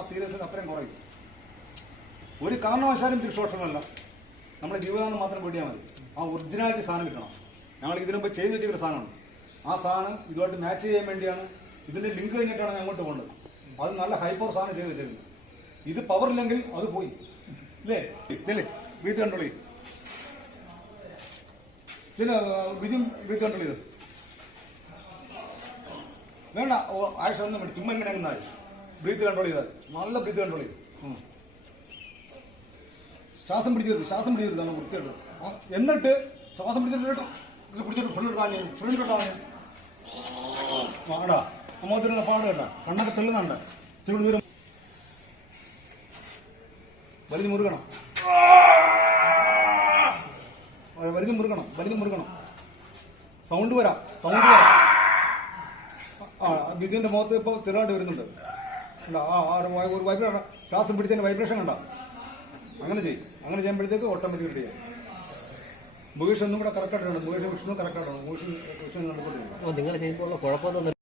ആ സീരിയസ്നെസ് അത്രയും കുറയും. ഒരു കാരണവശാലും ദുരുഷോഷമല്ല, നമ്മുടെ ജീവിതം മാത്രം പേടിയാൽ മതി. ആ ഒറിജിനാലിറ്റി സാധനം കിട്ടണം. ഞങ്ങൾ ഇതിനു മുമ്പ് ചെയ്തു വെച്ചിട്ടൊരു സാധനമാണ്. ആ സാധനം ഇതുമായിട്ട് മാച്ച് ചെയ്യാൻ വേണ്ടിയാണ്, ഇതിന്റെ ലിങ്ക് കഴിഞ്ഞിട്ടാണ് ഞാൻ അങ്ങോട്ട് പോകേണ്ടത്. അത് നല്ല ഹൈപ്പർ സാധനം ചെയ്ത് വെച്ചിരുന്നത്. ഇത് പവർ ഇല്ലെങ്കിൽ അത് പോയി ഇല്ലേ? ഇല്ലേ ബ്രീത്ത് കൺട്രോൾ ചെയ്യും. ഇതിന് വിധിയും ബ്രീത്ത് കൺട്രോൾ ചെയ്ത് വേണ്ട. ആഴ്ച ഒന്നും വേണ്ട, ചുമ്മാ ഇങ്ങനെ നിന്നാൽ ബ്രീത്ത് കൺട്രോൾ ചെയ്താൽ നല്ല ബ്രീത്ത് കൺട്രോൾ ചെയ്യും. ശ്വാസം പിടിച്ചെടുത്ത് നമ്മൾ വൃത്തിയായിട്ട്, എന്നിട്ട് ശ്വാസം പിടിച്ചിട്ട് പിടിച്ചിട്ട് ഫുള്ളിട്ടാണ് പാടാ. മുഖത്തിരുന്ന പാട് കേട്ടാ, കണ്ണൊക്കെ തെള്ളുന്നുണ്ട്. ഇച്ചിരി ദൂരം വലിഞ്ഞ് മുറുകണം, വലിഞ്ഞ് മുറുകണം. സൗണ്ട് വരാം. ബിജുവിന്റെ മുഖത്ത് ഇപ്പൊ ചെറുതായിട്ട് വരുന്നുണ്ട്. ഒരു വൈബ്രേഷൻ, ശ്വാസം പിടിച്ചതിന്റെ വൈബ്രേഷൻ കണ്ട. അങ്ങനെ ചെയ്യും. അങ്ങനെ ചെയ്യുമ്പോഴത്തേക്ക് ഓട്ടോമാറ്റിക് ചെയ്യാം. മുകേഷ് ഒന്നും കൂടെ കറക്റ്റായിട്ടുണ്ട്. മുകേഷ് വിഷ്ണു കറക്റ്റായിട്ടാണ്. മുകേഷ് കണ്ടുകൊണ്ടിരിക്കുന്നത്. നിങ്ങൾ ചെയ്യുമ്പോൾ കുഴപ്പമൊന്നും